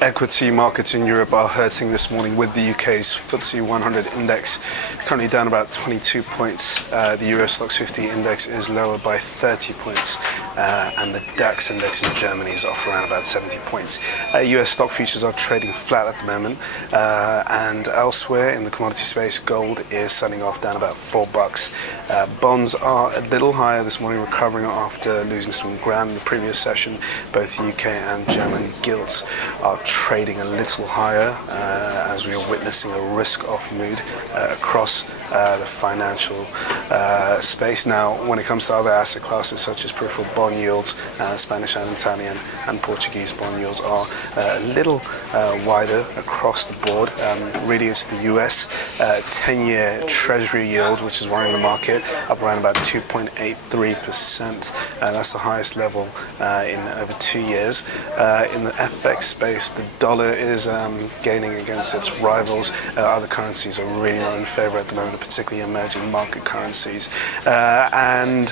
Equity markets in Europe are hurting this morning, with the UK's FTSE 100 index currently down about 22 points. The Euro Stoxx 50 index is lower by 30 points, and the DAX index in Germany is off around about 70 points. US stock futures are trading flat at the moment, and elsewhere in the commodity space, gold is selling off down about $4. Bonds are a little higher this morning, recovering after losing some ground in the previous session. Both UK and German gilts are trading a little higher as we are witnessing a risk-off mood across the financial space. Now, when it comes to other asset classes such as peripheral bond yields, Spanish and Italian and Portuguese bond yields are a little wider across the board. Really, it's the US 10-year Treasury yield which is worrying the market, up around about 2.83%. That's the highest level in over 2 years. In the FX space, the dollar is gaining against its rivals. Other currencies are really not in favor at the moment, particularly emerging market currencies. And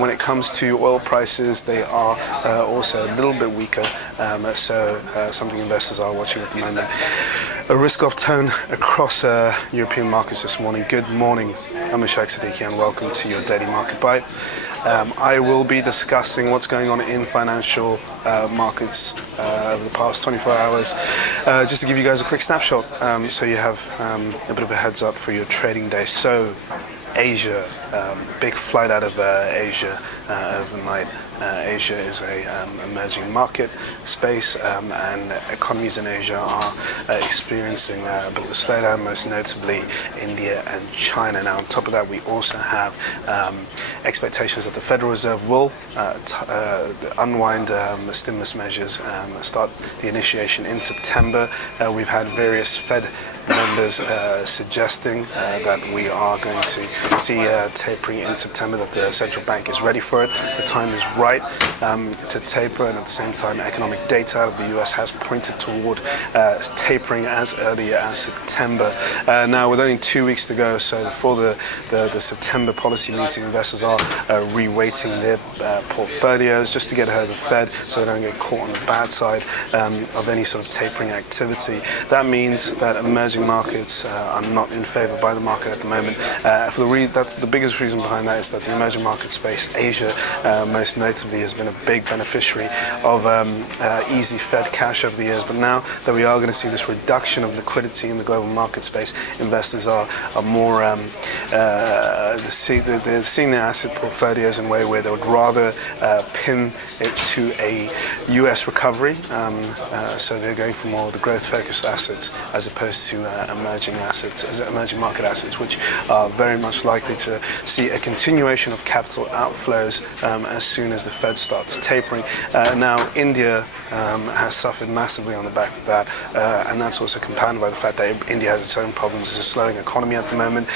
when it comes to oil prices, they are also a little bit weaker, so something investors are watching at the moment. A risk-off tone across European markets this morning. Good morning, I'm Ishaq, Siddiqi, and welcome to your Daily Market Bite. I will be discussing what's going on in financial markets over the past 24 hours, just to give you guys a quick snapshot, so you have a bit of a heads up for your trading day. So Asia, big flight out of Asia overnight. Asia is a emerging market space, and economies in Asia are experiencing a bit of a slowdown, most notably India and China. Now, on top of that, we also have expectations that the Federal Reserve will unwind stimulus measures, start the initiation in September. We've had various Fed members suggesting that we are going to see tapering in September, that the central bank is ready for it. The time is right to taper, and at the same time, economic data out of the US has pointed toward tapering as early as September. Now, with only 2 weeks to go, so before the September policy meeting, investors are reweighting their portfolios just to get ahead of the Fed, so they don't get caught on the bad side of any sort of tapering activity. That means that emerging markets are not in favor by the market at the moment. That's the biggest reason behind that, is that the emerging market space, Asia most notably, has been a big beneficiary of easy Fed cash over the years. But now that we are going to see this reduction of liquidity in the global market space, investors are more they're seeing their asset portfolios in a way where they would rather pin it to a US recovery. So they're going for more of the growth-focused assets as opposed to emerging market assets, which are very much likely to see a continuation of capital outflows as soon as the Fed starts tapering. Now, India has suffered massively on the back of that, and that's also compounded by the fact that India has its own problems. It's a slowing economy at the moment,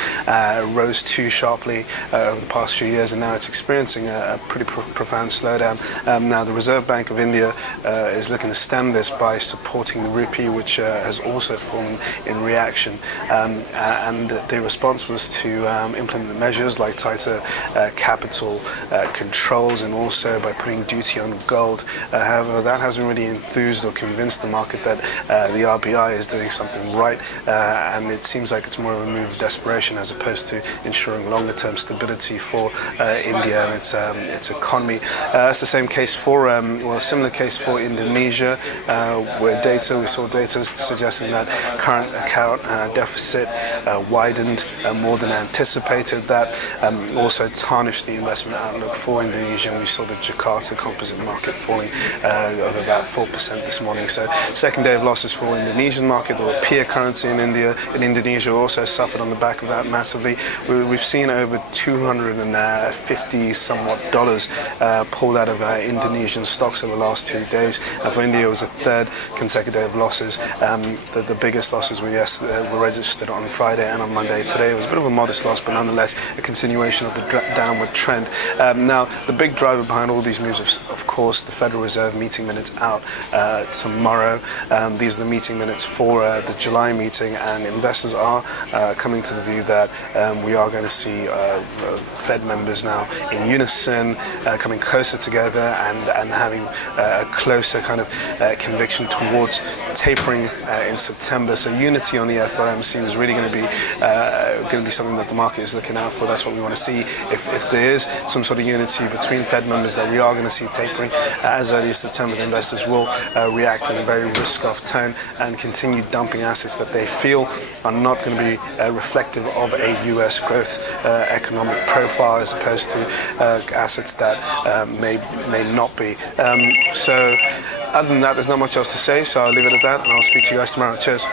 rose too sharply over the past few years, and now it's experiencing a pretty profound slowdown. Now, the Reserve Bank of India is looking to stem this by supporting the rupee, which has also fallen in reaction, and the response was to implement measures like tighter capital controls, and also by putting duty on gold. However, that hasn't really enthused or convinced the market that the RBI is doing something right, and it seems like it's more of a move of desperation as opposed to ensuring longer-term stability for India and its economy. That's the same case for, a similar case for Indonesia, where we saw data suggesting that current account deficit widened more than anticipated. That also tarnished the investment outlook for Indonesia, and we saw the Jakarta composite market falling of about 4% this morning. So, second day of losses for Indonesian market. The rupiah currency in Indonesia also suffered on the back of that massively. We've seen over 250 somewhat dollars pulled out of Indonesian stocks over the last 2 days. And for India, it was a third consecutive day of losses. The biggest losses were registered on Friday. Friday and on Monday. Today it was a bit of a modest loss, but nonetheless a continuation of the downward trend. Now, the big driver behind all these moves is, of course, the Federal Reserve meeting minutes out tomorrow. These are the meeting minutes for the July meeting, and investors are coming to the view that we are going to see Fed members now in unison, coming closer together and having a closer kind of conviction towards tapering in September. So unity on the FOMC is really going to be something that the market is looking out for. That's what we want to see. If there is some sort of unity between Fed members that we are going to see tapering as early as September, the investors will react in a very risk-off tone and continue dumping assets that they feel are not going to be reflective of a US growth economic profile, as opposed to assets that may not be. So other than that, there's not much else to say, so I'll leave it at that, and I'll speak to you guys tomorrow. Cheers.